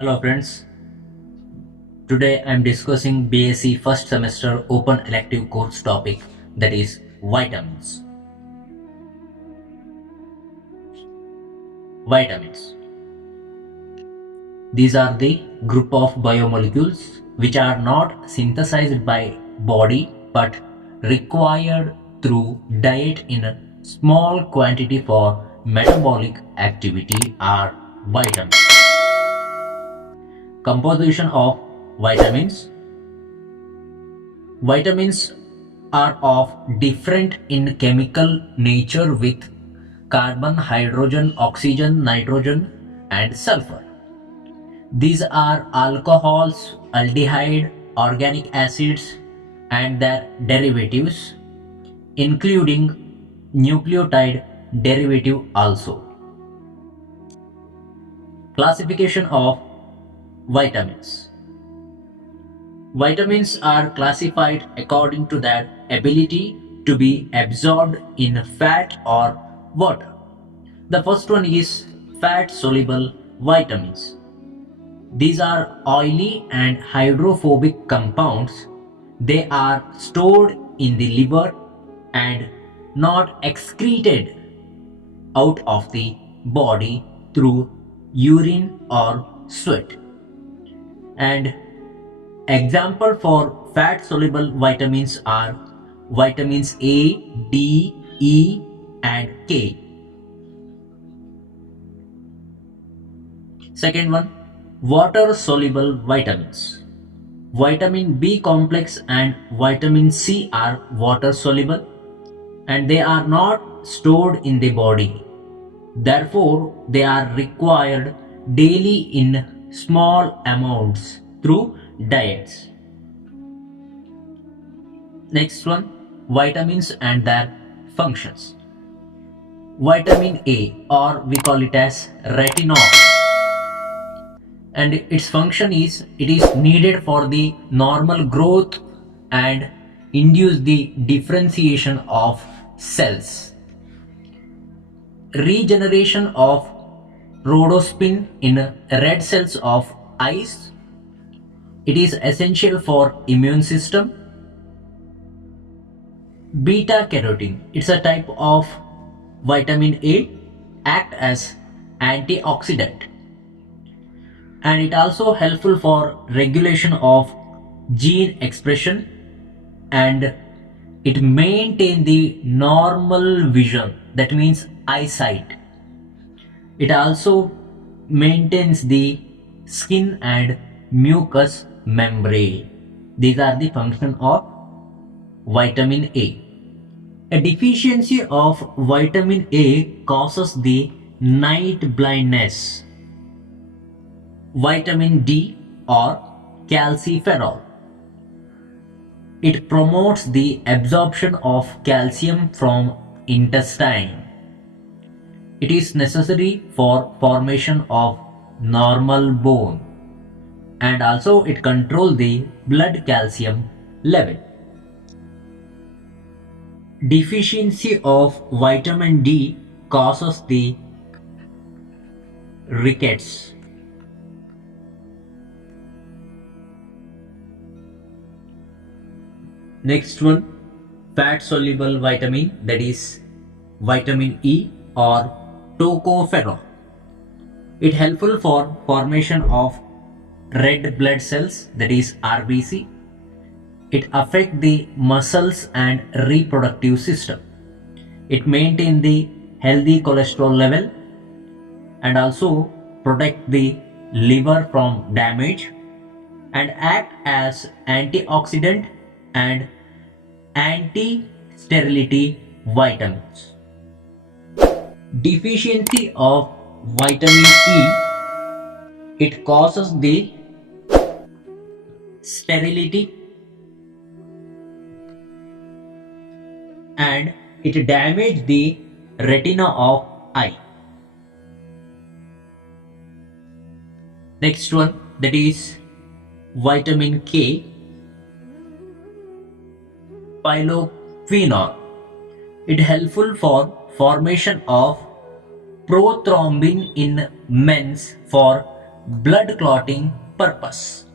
Hello friends, today I am discussing BSc first semester open elective course topic, that is vitamins. Vitamins. These are the group of biomolecules which are not synthesized by body but required through diet in a small quantity for metabolic activity are vitamins. Composition of vitamins. Vitamins are of different in chemical nature with carbon, hydrogen, oxygen, nitrogen, and sulfur. These are alcohols, aldehyde, organic acids, and their derivatives, including nucleotide derivative also. Classification of vitamins. Vitamins are classified according to their ability to be absorbed in fat or water. The first one is fat soluble vitamins. These are oily and hydrophobic compounds. They are stored in the liver and not excreted out of the body through urine or sweat. And example for fat soluble vitamins are vitamins A, D, E, and K. Second one, water soluble vitamins. Vitamin B complex and vitamin C are water soluble and they are not stored in the body. Therefore, they are required daily in small amounts through diets. Next one, vitamins and their functions. Vitamin A, or we call it as retinol, and its function is it is needed for the normal growth and induce the differentiation of cells. Regeneration of rhodopsin in red cells of eyes. It is essential for immune system. Beta carotene, it's a type of vitamin A, act as antioxidant, and it also helpful for regulation of gene expression, and it maintain the normal vision, that means eyesight. It also maintains the skin and mucous membrane. These are the function of vitamin A. A deficiency of vitamin A causes the night blindness. Vitamin D or calciferol. It promotes the absorption of calcium from intestine. It is necessary for formation of normal bone, and also it controls the blood calcium level. Deficiency of vitamin D causes the rickets. Next one, fat soluble vitamin, that is vitamin E or tocopherol. It helpful for formation of red blood cells, that is RBC. It affect the muscles and reproductive system. It maintain the healthy cholesterol level and also protect the liver from damage and act as antioxidant and anti-sterility vitamins. Deficiency of vitamin E, it causes the sterility and it damages the retina of eye. Next one, that is vitamin K, pyloquinol. It helpful for formation of prothrombin in men's for blood clotting purpose.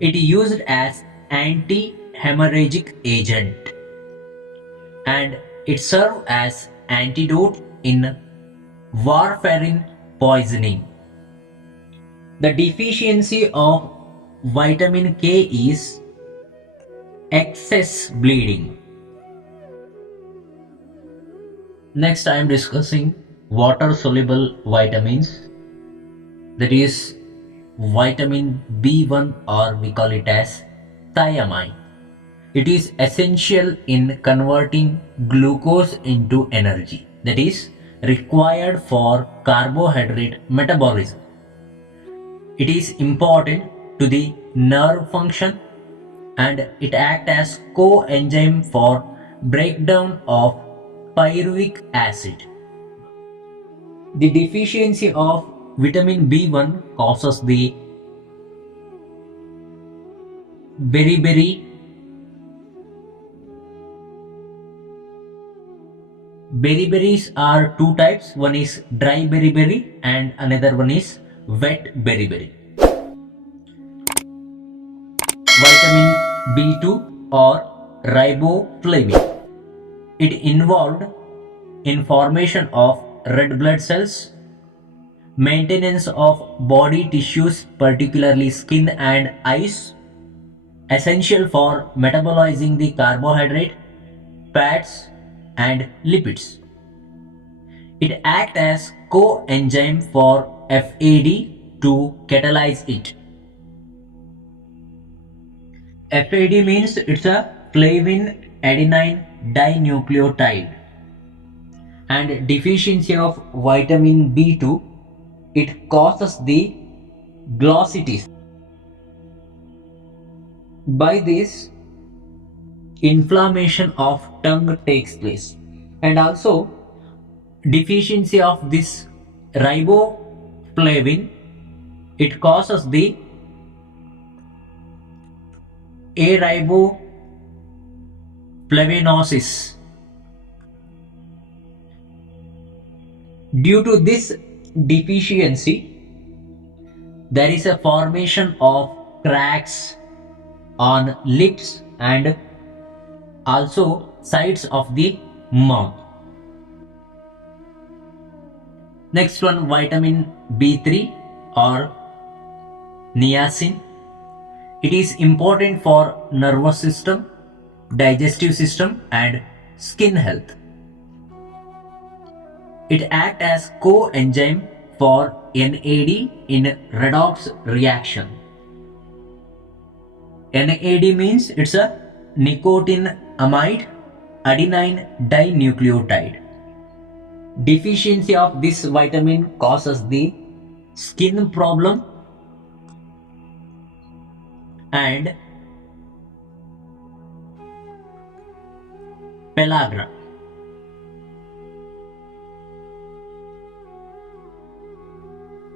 It is used as anti-hemorrhagic agent and it serves as antidote in warfarin poisoning. The deficiency of vitamin K is excess bleeding. Next, I am discussing water soluble vitamins, that is vitamin B1 or we call it as thiamine. It is essential in converting glucose into energy, that is required for carbohydrate metabolism. It is important to the nerve function and it acts as coenzyme for breakdown of pyruvic acid. The deficiency of vitamin B1 causes the beriberi. Beriberi are two types, one is dry beriberi and another one is wet beriberi. Vitamin B2 or riboflavin. It involved in formation of red blood cells, maintenance of body tissues particularly skin and eyes, essential for metabolizing the carbohydrate, fats and lipids. It acts as coenzyme for FAD to catalyze it. FAD means it's a flavin adenine dinucleotide and deficiency of vitamin B2 it causes the glossitis. By this inflammation of tongue takes place and also deficiency of this riboflavin it causes the ariboflavinosis. Due to this deficiency, there is a formation of cracks on lips and also sides of the mouth. Next one, vitamin B3 or niacin. It is important for nervous system, digestive system and skin health. It acts as coenzyme for NAD in redox reaction. NAD means it's a nicotinamide adenine dinucleotide. Deficiency of this vitamin causes the skin problem and pellagra.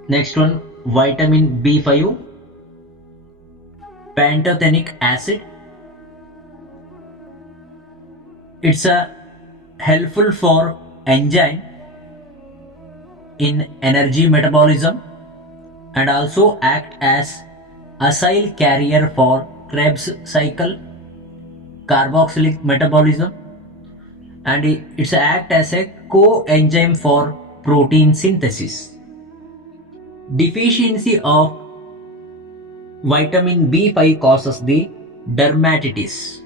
Next one, vitamin B5, pantothenic acid. It's a helpful for enzyme in energy metabolism and also act as acyl carrier for Krebs cycle, carboxylic metabolism, and it's act as a coenzyme for protein synthesis. Deficiency of vitamin B5 causes the dermatitis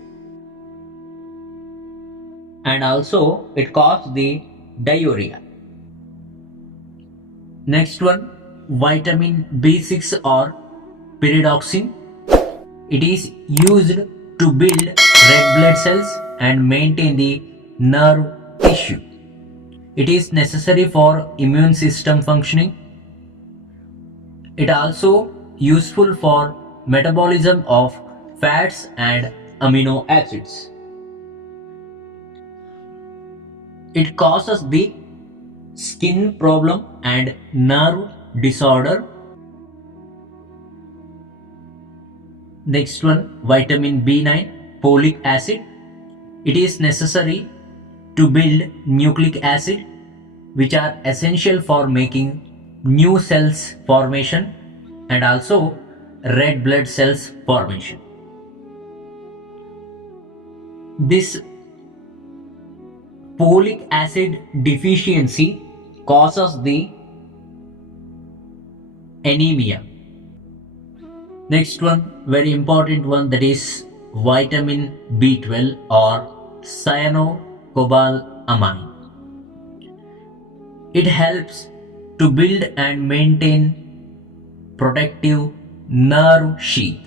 and also it causes the diarrhea. Next one, vitamin B6 or pyridoxine. It is used to build red blood cells and maintain the nerve tissue. It is necessary for immune system functioning. It also useful for metabolism of fats and amino acids. It causes the skin problem and nerve disorder. Next one, vitamin B9, folic acid. It is necessary to build nucleic acid which are essential for making new cells formation and also red blood cells formation. This folic acid deficiency causes the anemia. Next one, very important one, that is vitamin B12 or cyanocobalamin. It helps to build and maintain protective nerve sheath.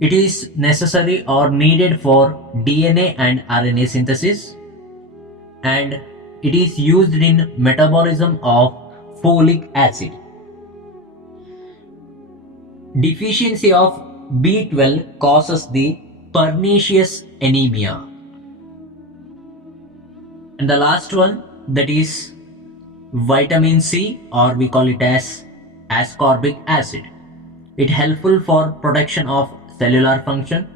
It is necessary or needed for DNA and RNA synthesis, and it is used in metabolism of folic acid. Deficiency of B12 causes the pernicious anemia. And the last one, that is vitamin C, or we call it as ascorbic acid. It helpful for protection of cellular function.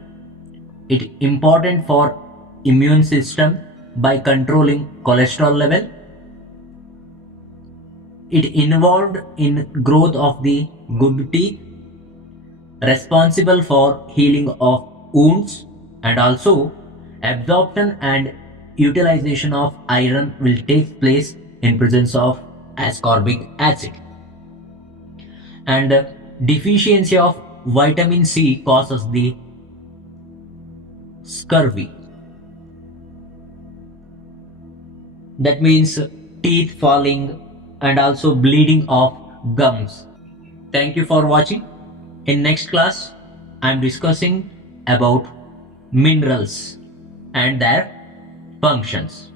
It important for immune system by controlling cholesterol level. It involved in growth of the good teeth, responsible for healing of wounds, and also absorption and utilization of iron will take place in presence of ascorbic acid. And deficiency of vitamin C causes the scurvy. That means teeth falling and also bleeding of gums. Thank you for watching. In next class, I am discussing about minerals and their functions.